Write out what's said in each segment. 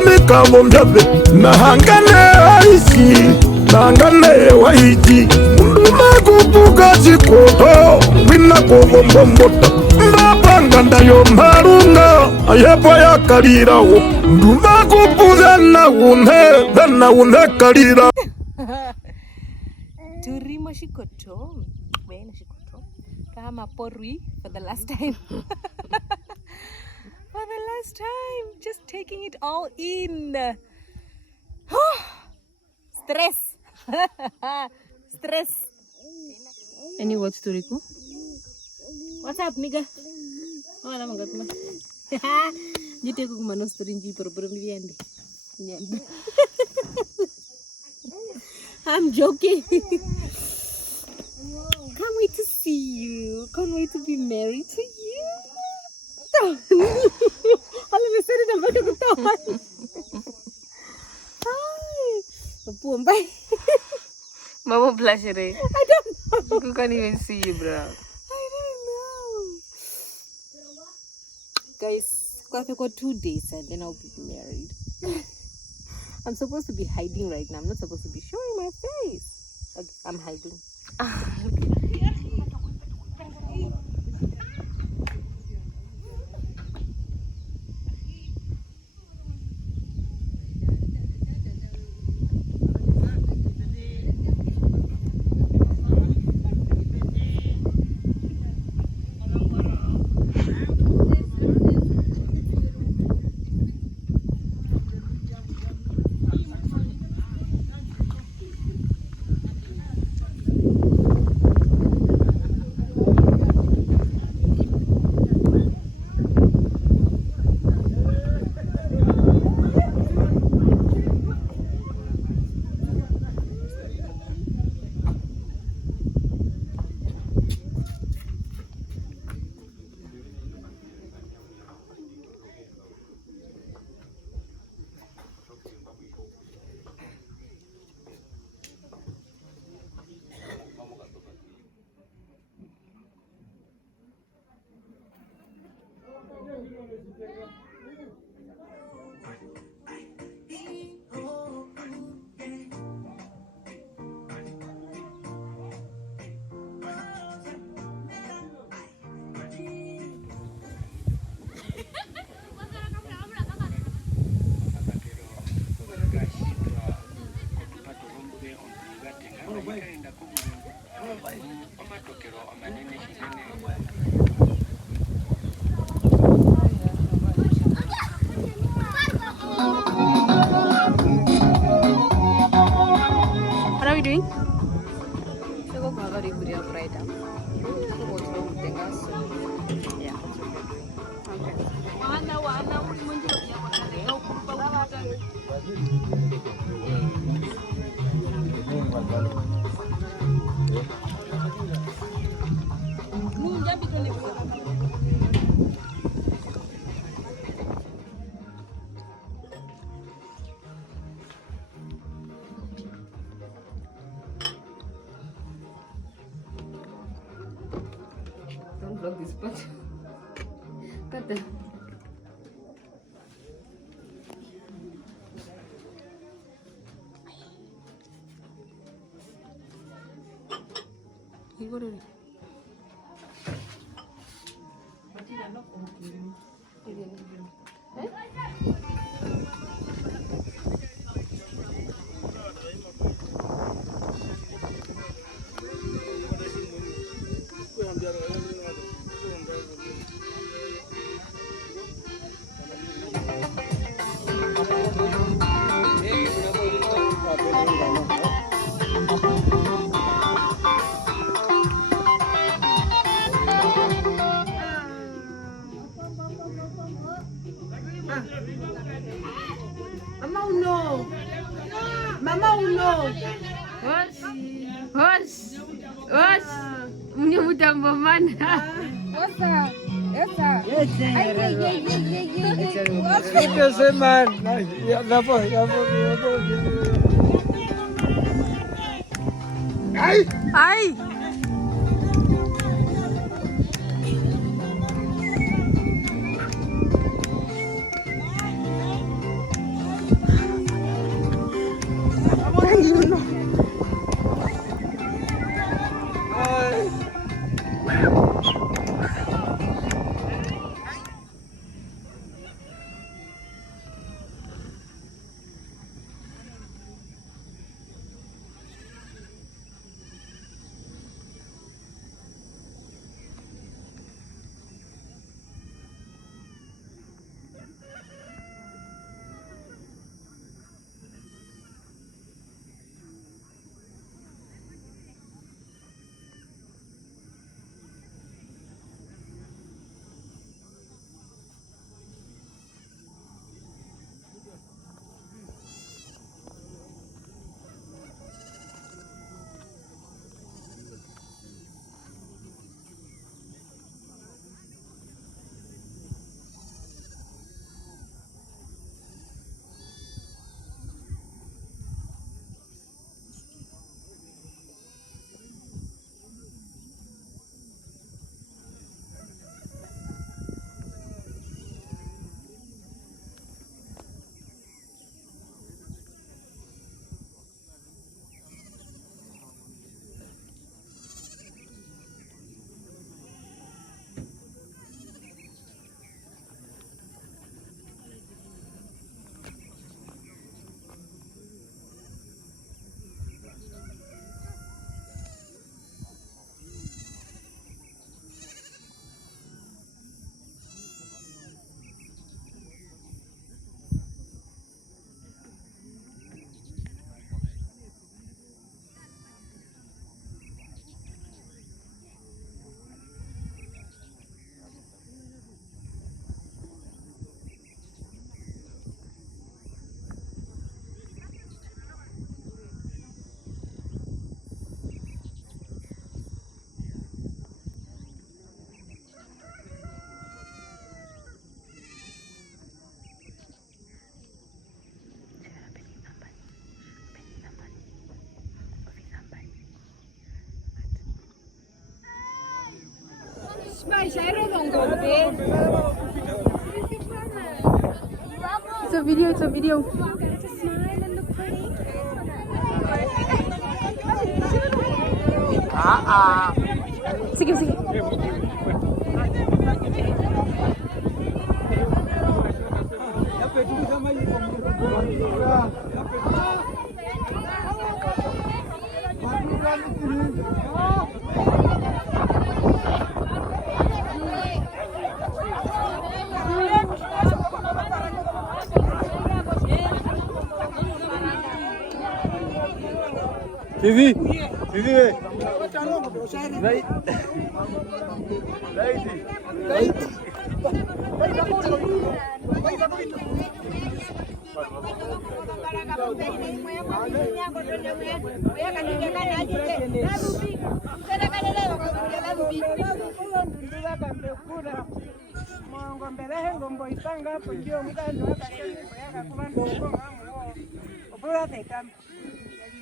mikabo mjabe nahangane aisi nahangane waiji nduma kupuka chikoto wina kovombomota ndapanga ndayo marunga ayepo yakalirawo nduma kupuka naunhe kalira turimo shikoto wena shikoto kama porwi for the last time. For the last time, just taking it all in. Stress. Stress. Any words to Riku? What's up, nigga? Oh, I'm going to you take a man of stringy problem. I'm joking. Can't wait to see you. Can't wait to be married to you. All of a sudden I'm going to go hi. Bye. Mama blush it. I don't know. You can't even see you, bro. I don't know. Guys, I've got 2 days and then I'll be married. I'm supposed to be hiding right now. I'm not supposed to be showing my face. Okay, I'm hiding. What are we doing? Don't vlog this part. Cut them. You go to it. Mama uno. Mama uno. What's? Mnyamutamba mana. What's up? Yes, sir. Yes, sir. Yes, man. Ay. It's a video, it's a video. Sige, sige. Sisi, sisi we.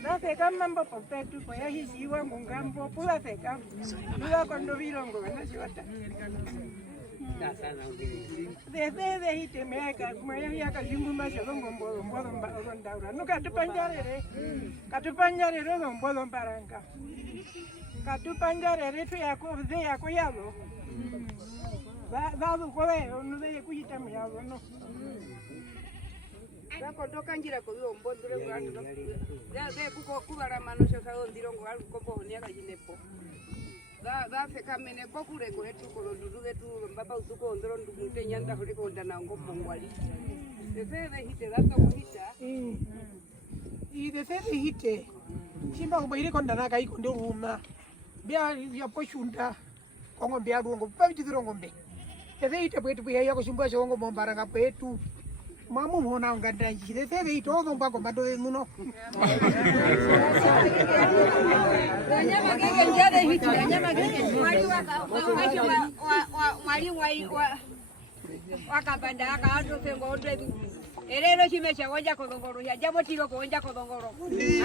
Nace mambo perfecto, pues ahí sí iba con campo, pura seca. Duda cuando vieron gobierno ciudad. Desde ahí te me haga, como ya casi un más yo con bodo, no que tu panjare, don bodo paranca. Que tu panjare, tu ya co de acuellado. Dado coe, no de cuita me hago, no. Kutoka njira kuyo mbondure ngano de kuko kubara manosho sawo ndirongo alku kombo honiaka jinepo da se kamene ko kure ko etu ko dudu etu mbaba usuko ndoro ndumute nyanda hore ko ndana ngombo ngwali de se hite da to hita I de se hite simba ko bayire ko ndana kai ko nduruma bia ya ko shunda ko ngombe ya dongo babi tirongo mbe de se hite bwetu bia ya ko simba so ngombo mbaranga petu Mamu mona ngada jide tebe itogo mpako bado muno. Nyama keke njade hiti nyama keke mwali wakapanda akaanza pengo odwe. Herero chimesha wonja kodongoro ya jamo tiro ko wonja kodongoro.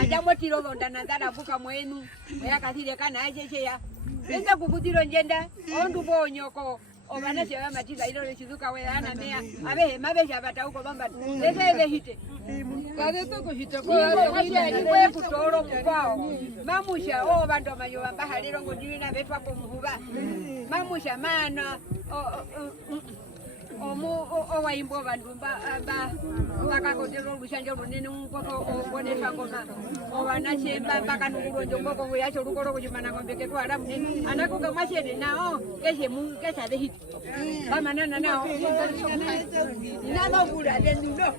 Ajamo tiro ndana ndana buka mwenu yakatire kana ajeche ya. Pesa kukutiro njenda ondu bonyoko. Obana sewa matiza ilo lechizuka we ana mea abehe mabeja abata uko bamba leze hite kade toko hite ko we kutoro kwao mamusha bantu amanyo bamba halero ngodina betwa ko muhuba mamusha mana owaimbo bantu ba wakakotero lushanje lunene ngoko obonesha ngoma obana chemba mpaka nukuronjo ngoko yacho lukoro kujimana ngombeke kwa alamu anako kamashede nao kesha de hit kama nana nao nado kula de nuno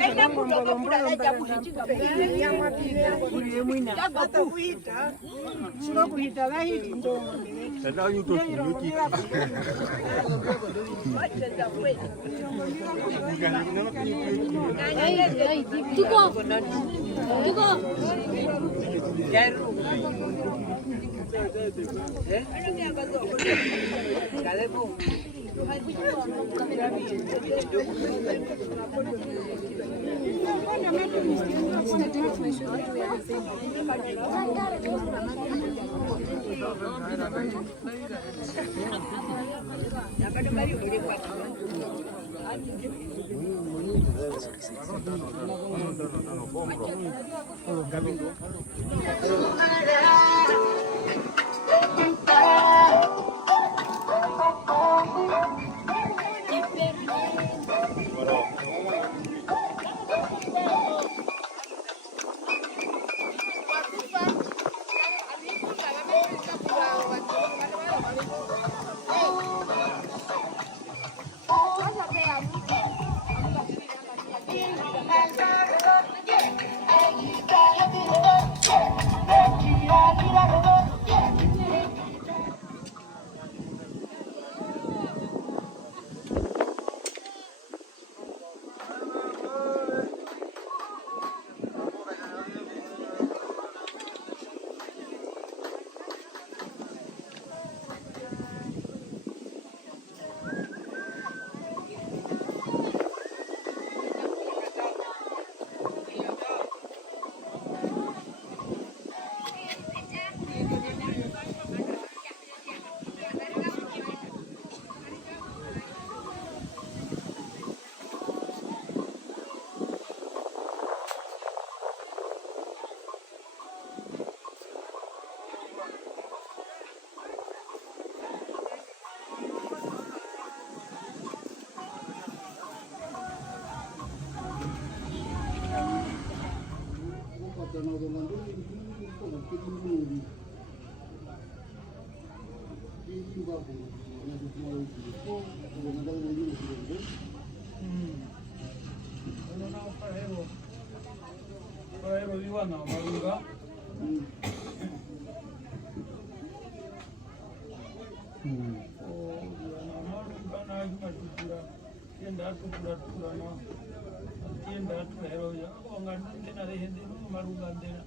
enda kutoka kula la jabu hichika nyama pia kule mwina hata kuita sio kuita la hit ndo Sana YouTube yuki. Tuko. Jaru. Kalebu. Herero viva na marunga. Na matukura tienda tukura na tienda Herero ya konga ndena rehende marunga ndena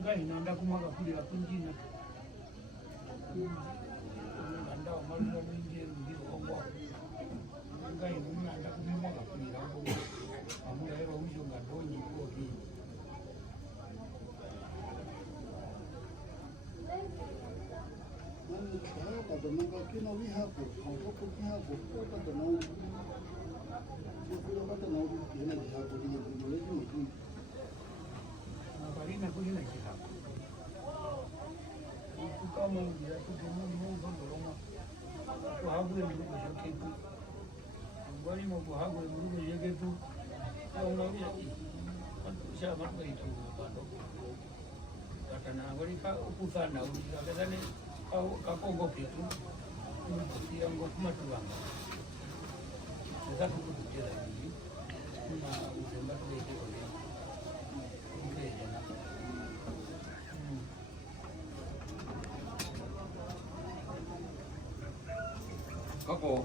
ngai nanda kumaga kulira kunjina nanda marunga mwingi ngiro ongo ngai nanda kumaga kulira ongo amu Herero ujo ngandonyi ko ki Marina kulina kihapo. Kama ngira tukemo mungu ndoroma. Kuhagwe mungu yoketu. Ngwali mo kuhagwe mungu yoketu. Auna bia ki. Sha matwa itu bando. Katana ngwali ka ukufana ukakazane kakongo kitu. Kutia ngo kumatuanga. Sasa kukutia hivi. Kuna uzemba tuleke ole. Kako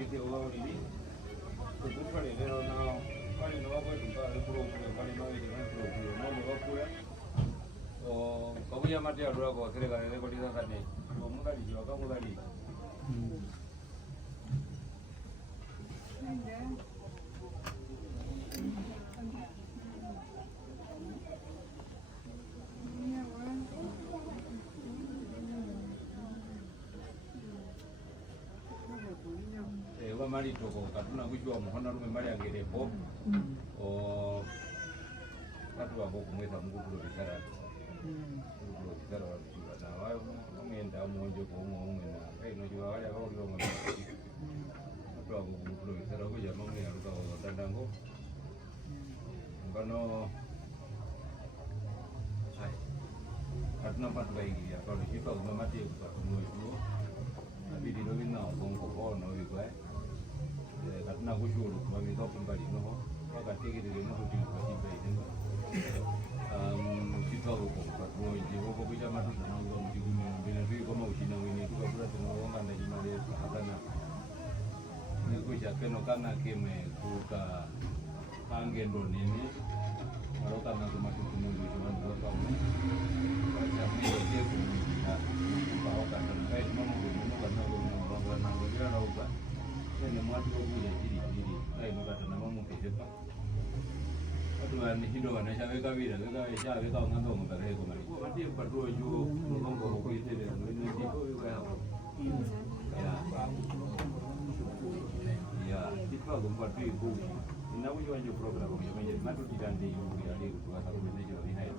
kita orang ini, kebutuhan ini orang kali nak apa juga ada program kali nak ini kan program, nak buat program. Oh, kamu yang mati ada apa? Kira kira ini kau tidak kan ni? Kamu tadi juga kamu tadi. Mari toko katuna kujua muhana rume mari angerepo o katwa boku mweza muguru bisara wa na wayo ngenda monjo ko ngomena kai no jua wale ko ro ngomena katwa boku muguru bisara ko ya mangwe aruka ko tandango ngano hai katuna patu baigi ya ko jipa ko mati ko no juo abi di no bina bongo ko no igwa katuna kushuru mabito kumbali no wakati kile no kutinga kibe ndio kitoro ko patro ndio ko kuja matu na ngo mjiguni bila vile kama ushina wini tu kabla tunaonga na jimale hatana ni kuja keno kana kime kuka kange ndo nini maroka na kumatu mungu jumani kwa kamu acha mimi ndio kuja kwa wakati na kai mungu kana ngo na ngo na uba ni mwatu kuja jiri ai mukata na mamu kejepa watu ni hindo wanashaweka bila weka shaweka ngando mutare ko mali ko mati patro jo ngongo ko itele ni ndipo ya ya kitu kwa mpati ko inakuja nje program ya mwenye matu tidande ya leo kwa sababu meneja wa hinayo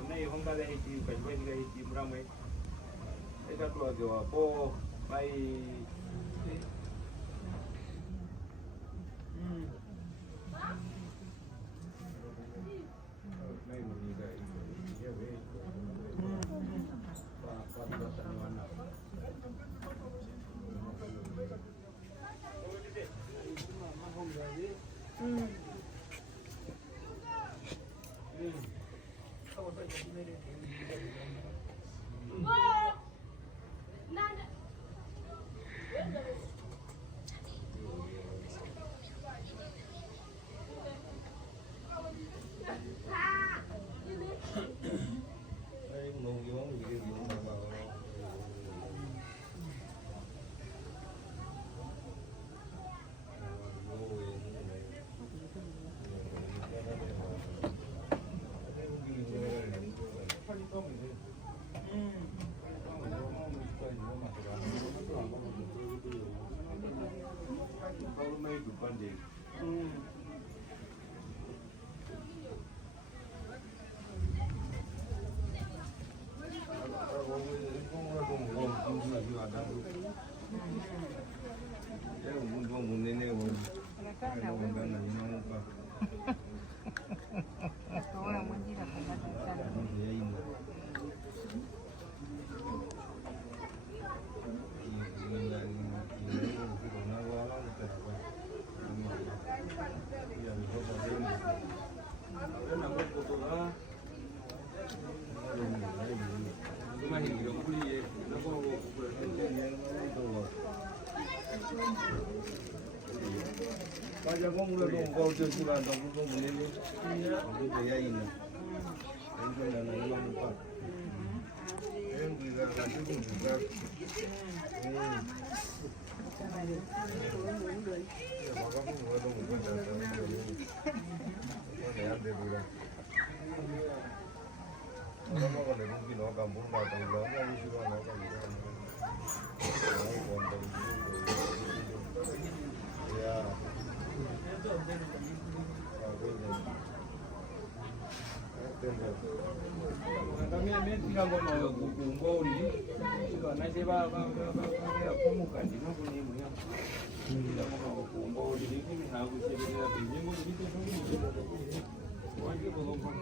onai hongale hiki kwa kweli hiki mramwe eka tu agewa po mai munene Vaya con un gol de su lado, un gol de él. Y ahí no. También tiramos con gol y lo antes va a como cantina con él muy bien. Tiramos con gol y que me hago que se vea bien muy bien con él. Oye, puedo con.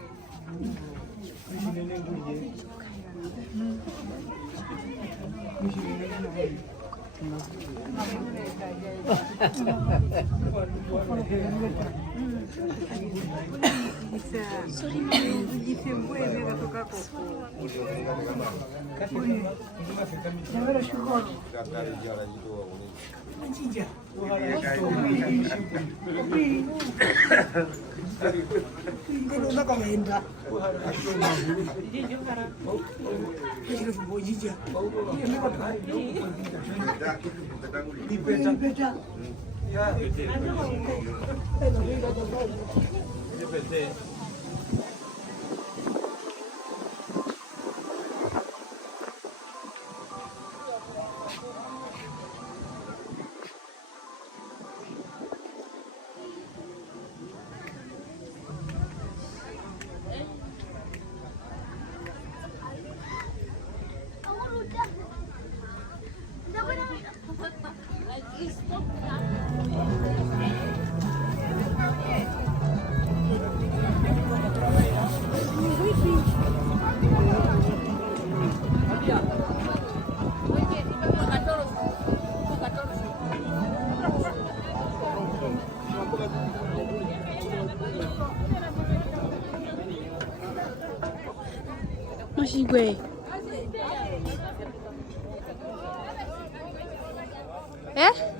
Si no le guste. Si no le guste. Masigwe. Eh?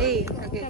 Nih, oke.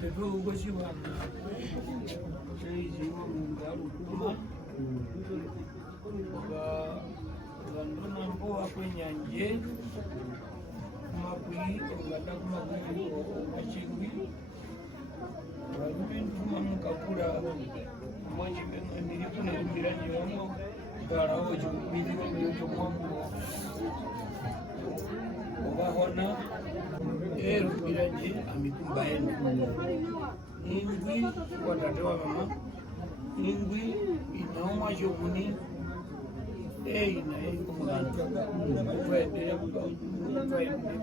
Pepe uko shiwana. Saizi wa mungalu kuma. Ngandona mboa kwenyanje. Kumapui, nganda kumapui okachingwi. Walumentuma mukakula mwanji nilifuna kumbiranje wango. Garawo chukubidi wa myoto mwangu. Obahona biranje amikumbaeni ingwi watate wa mama ingwi inaumwa chokuni ina ingomuganda twendele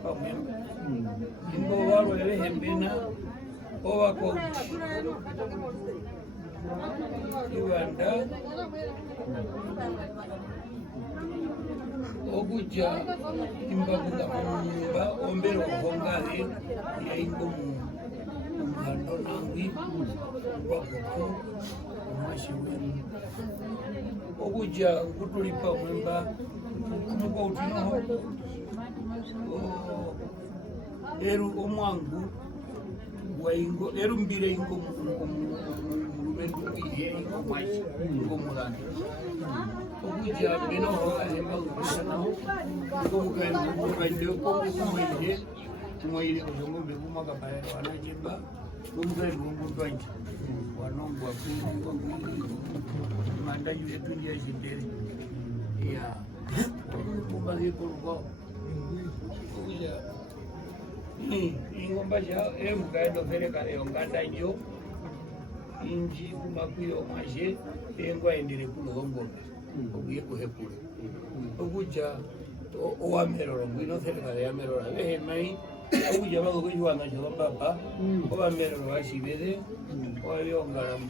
pamwemba imbo walwele hembena owakouti iwanda okuja imbabuga mumba ombero hongale ya ingomu mhando nangwi wakuku umashiwenu okuja kutulipa mwemba kumuka utinoho eru omwangu waingo eru mbire ingomu rumendukiye ingomwashi ingomulanda okuja beno hokalemba kukusanaho ngomukande kumwelile kumwelile kuzongombe kumakabaya wanajemba nomukandi wombundwanje wanongwa manda yule tundia jindele ya kubahikolukwa okuja ingomba ja emukando ferekale yonganda njo inji kumakuyo mwaje engwa endele kulohongombe okuye kuhekule okuja owameroro ngwino serikali yamerora behemai okuja bagokujiwana jolo papa owameroro bashibere owabyongalamu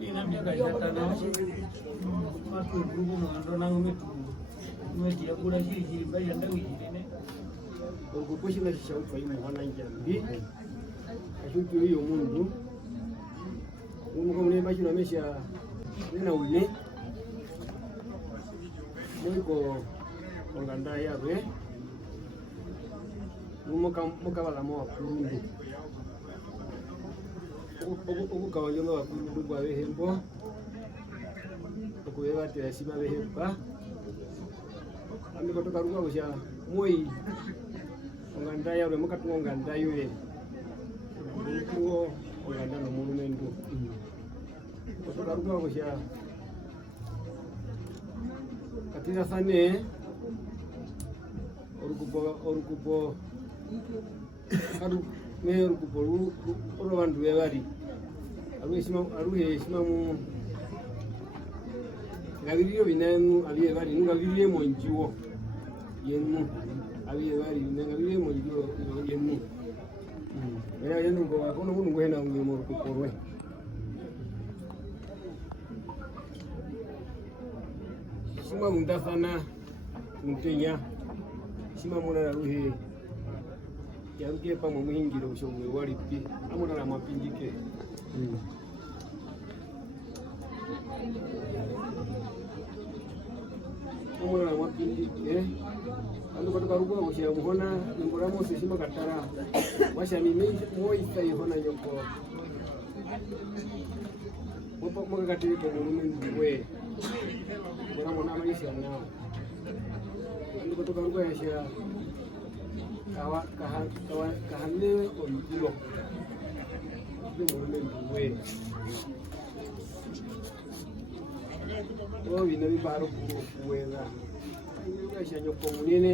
ina miaka isatano maturugu mwando nangu metu ya kula shiri baya ndawijirene okukushi na shaufa ime wana njambi ashutu hiyo mundu umuka mune na mesha nena ule mwiko onganda yawe umuka wala mwa kurundu okukawanyoma wakurundu bwa behembo okubeba tuyasima behemba amikotoka ruwa busha moi onganda yawe mukatunga onganda yule ngo onganda no monumentu kotoka ruwa busha katira sane orukupo kadu me orukupo oro bandu bebari aruhe sima mu ngabiriyo binanu abiye bari ngabiriye monjiwo yenu abiye bari ngabiriye monjiwo yenu era yenu ngo akono mungu ngwena ngwemo kuporwe sima mundafana mutenya sima muna ruhe yaruke pa muhingiro ushomwe wali pi amuna na mapindike amuna na mapindike ando kutoka ruko kushia muhona ngora mose sima katara washa mimi moita ihona yoko popo moka katiri ko munume we ngora mona maisha nao ando kutoka ruko yashia kahanewe omukiro munume we bina bibaro kuweza ayugasha nyoko munene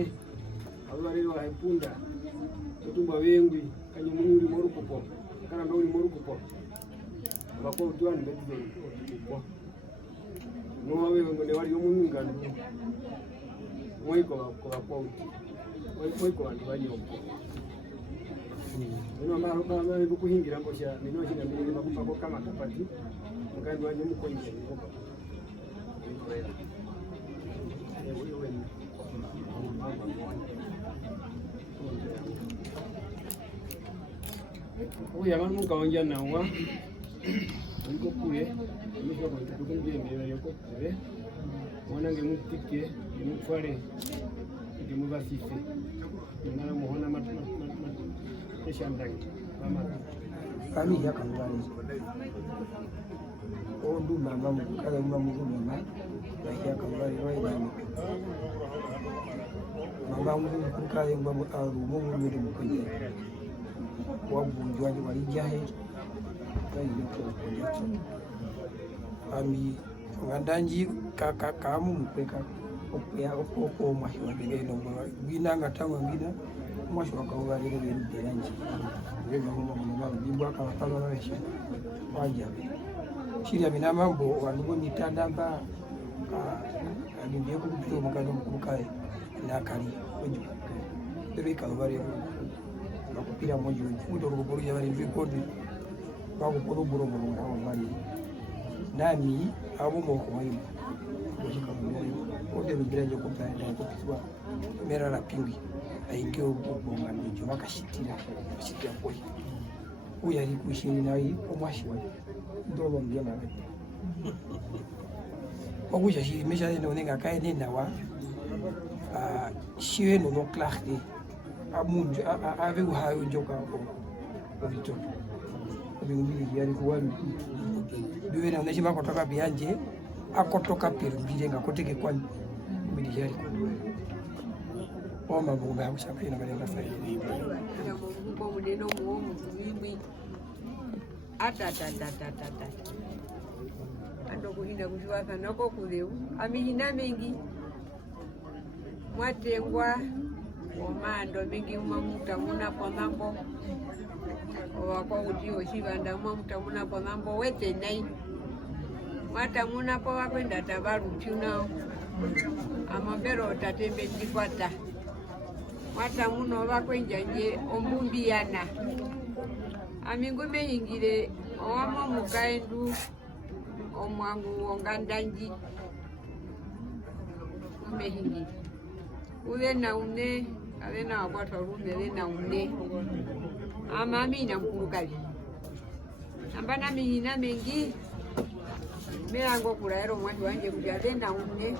abari wa impunda kutumba wengwi kanyo muri morukupo kana ndo uri morukupo bako utwana ndetse kupo no wawe ngone wali yomunga ndo moiko ko moiko bantu banyoko no mama mama kuhingira ngosha nino shina mimi bakupako kama kapati ngani wanje mukonje uya manu kaonja nawa niko kule nisho kwa tukunje mbele yako kule mwanange mutike mufale ndi mubasife mwana muhona eshandangi mama kami yakamubali ondu mama mukala mumuzuma yakamubali waina mama mukala mbamu aru mumuri mukuje wabunjwa wali jahe ami ngandanji kakamu mpeka ya opo mwashwa ngeno bina ngatangwa bina mwashwa kaubali ngene ndanji ngema mama bibwa kala reshe waja shiri mina mambo wanugo nitandamba ndiye kupito mukano mukukae nakali ojo bebe kaubali bakupira mojo fudo ruguru ya bali vikondi bakuporo boro boro bali nami abo moko mayi kushika mmoyo ode rugira nje kupanda kupitwa mera la pingi ainge ubonga ndicho bakashitira kwa uya ari kushini nayi omwashwa ndoba mbyana bati okuja shi mesha ndo nenga kae nena wa shiwe no clarté amunju ave uhayo njoka ko vito obingubili yari kuwani biwe na unashima kutoka bianje akotoka pirubile ngakoteke kwani bili yari oma bumba akushapina bali ngafai kwa mudeno muomu tuwimbi ata ando kuhinda kushwasa nako kuleu amihina mengi mwatengwa omando mengi mamuta muna kwa mambo wakwa utio shivanda mamuta muna kwa mambo wete nai mwata muna kwa wakwenda tabaru tuna amabero tatembe ndikwata mwata muno wakwenja nje ombumbiana amingume ingire owamo mukaendu omwangu ongandanji umehingire ule na une ale na watu rume le na une ama mina mkulukali ambana mina mengi melango kulaero mwati wanje kujale na une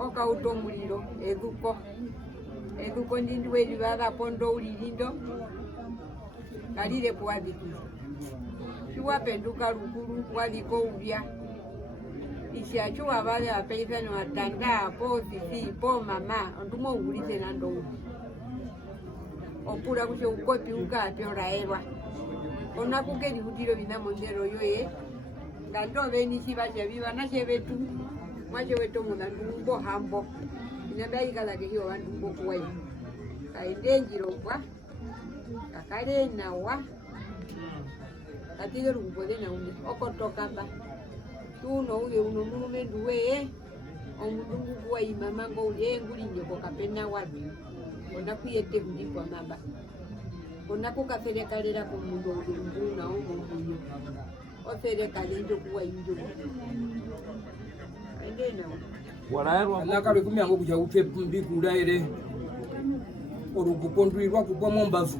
oka utomuliro eduko ndindwe libala pondo ulilindo kalile kuwadiki shuwa penduka lukulu waliko ulya ishachuwa vale apeizani watanda po sisi po mama ondumo ugulize na ndo opula kushe ukopi ukate oraerwa ona kukeli hutilo bina mondero yoye ngando beni chibaje biba na chebetu mwache weto muna ndumbo hambo inabai kala ke hiyo ndumbo kuwai kaindenjiro kwa kakale nawa katile rubole na unde okotoka ba tuno uye uno mume duwe omudungu kwa imama ngo ule nguli nyoko kapena wadi ona kuyete ndi kwa mamba ona kukafere kalera ku mundu ule na omuntu ofere kalenjo kuwa injo endena walaerwa nakale kumyango kuja ute mbikulaire orugupondwirwa kugwa mombavu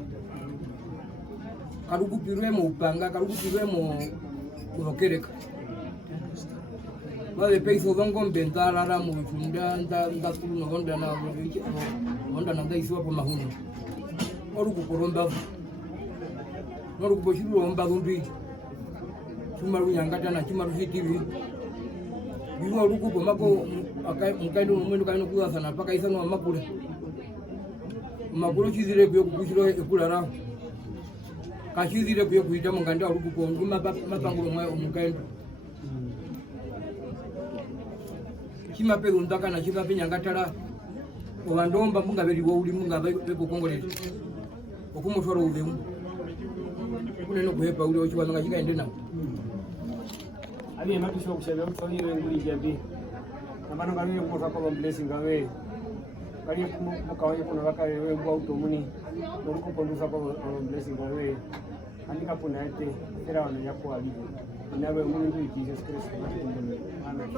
karugupirwemo upanga karugupirwemo kunokereka vale peiso vangombe ndarara muvitunda ndakulu nohonda na ndaisiwa po mahundu orukuporombavu norukuposhirurombavu ndwi chumarunyangata chimarusitivi viwa rukupo mako mukaendo nomwendo kaino kuwasana paka isano makule makulu chizire kuyo kukushiro ekulara kachizire kuyo kuita munganda rukupo nguma mapangulo mwa mukaendo chimapelo ndaka na chimape nyangatala obandomba munga beli wo uli munga beko kongolele okumushoro uvemu kuneno kuhepa ule ochiwa nga chikaende na ali mapisho kushebe mtonyire nguli jabi nabano ngaliye mkoza kwa blessing gawe kali mukawaje kuna bakale we mbwa utomuni noruko pondusa kwa blessing gawe andika puna ete era wana yapo alive nawe Mungu Jesus Christ amen.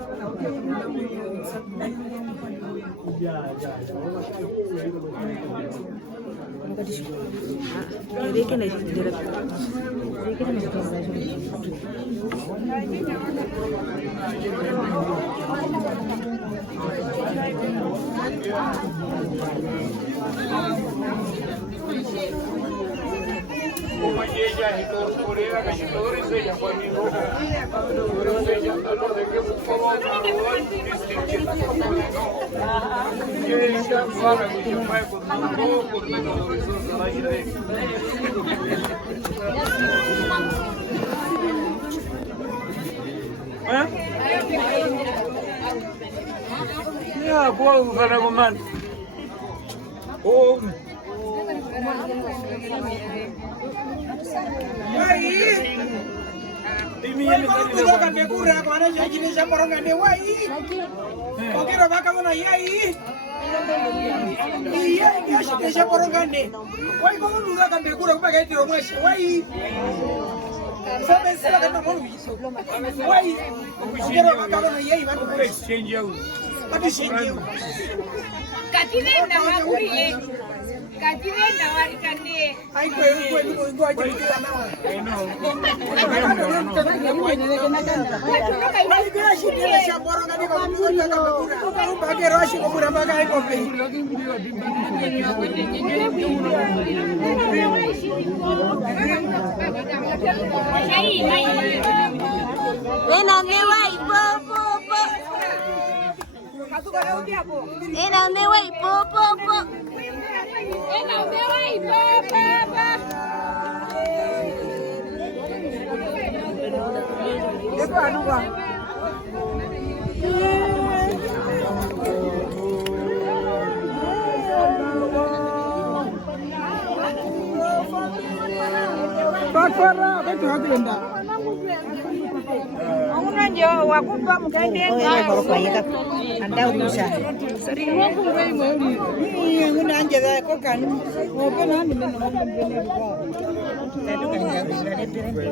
Ya, buang pada koman. Oh. Ini yang kita kan bekura mana jadi ni siapa orang ane wai. Okey dah bakal mana yai. Iya, dia siapa orang ane. Wai kau dulu kan bekura pakai tiro masih wai. Sampai sekarang kan mau wai. Okey dah bakal mana yai mana exchange jauh. Apa exchange? Katinenda wakuri. Katinenda warikane. Ai gua aja kita nawa. No. Wai gua sih dia siapa orang ane kau dulu kan bekura. Kau pakai rasi kau pura pakai kopi. Zenaume wai po. Zenaume wai po. Zenaume wai po. Depo aduga. Bakara betu hakenda. Auna ndio wakupa mkaendenga. Kwa hiyo anda unisha. Seringo kumwe mwali. Ni nguna anje za kokan. Ngope na ni meno mbele kwa. Tatu kanja bila perende.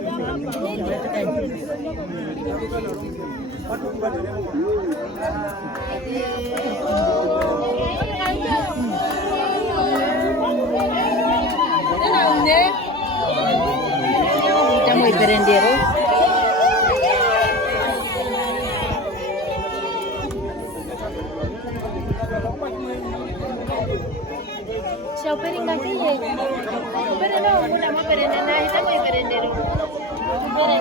Estamos en Herero. Siapa yang ngasih ya? Siapa no, muna mau berendera, kita mau berendera. No,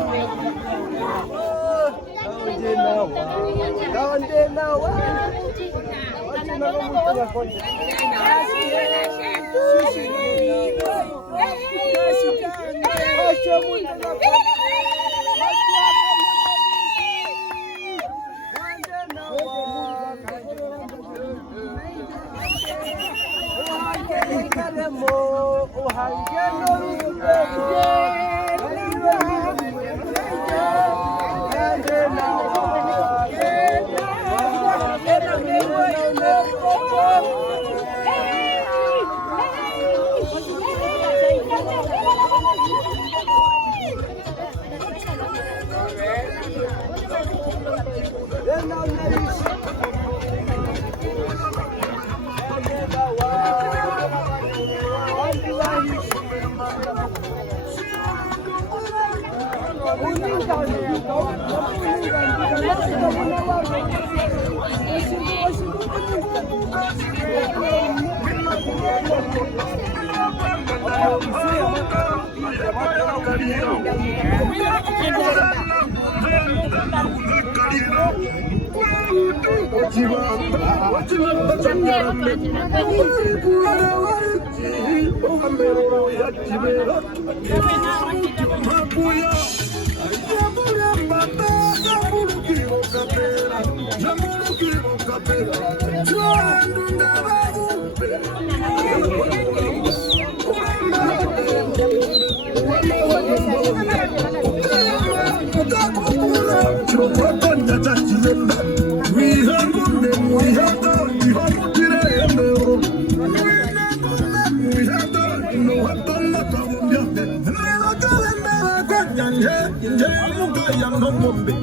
nje nje mtu ya ngombe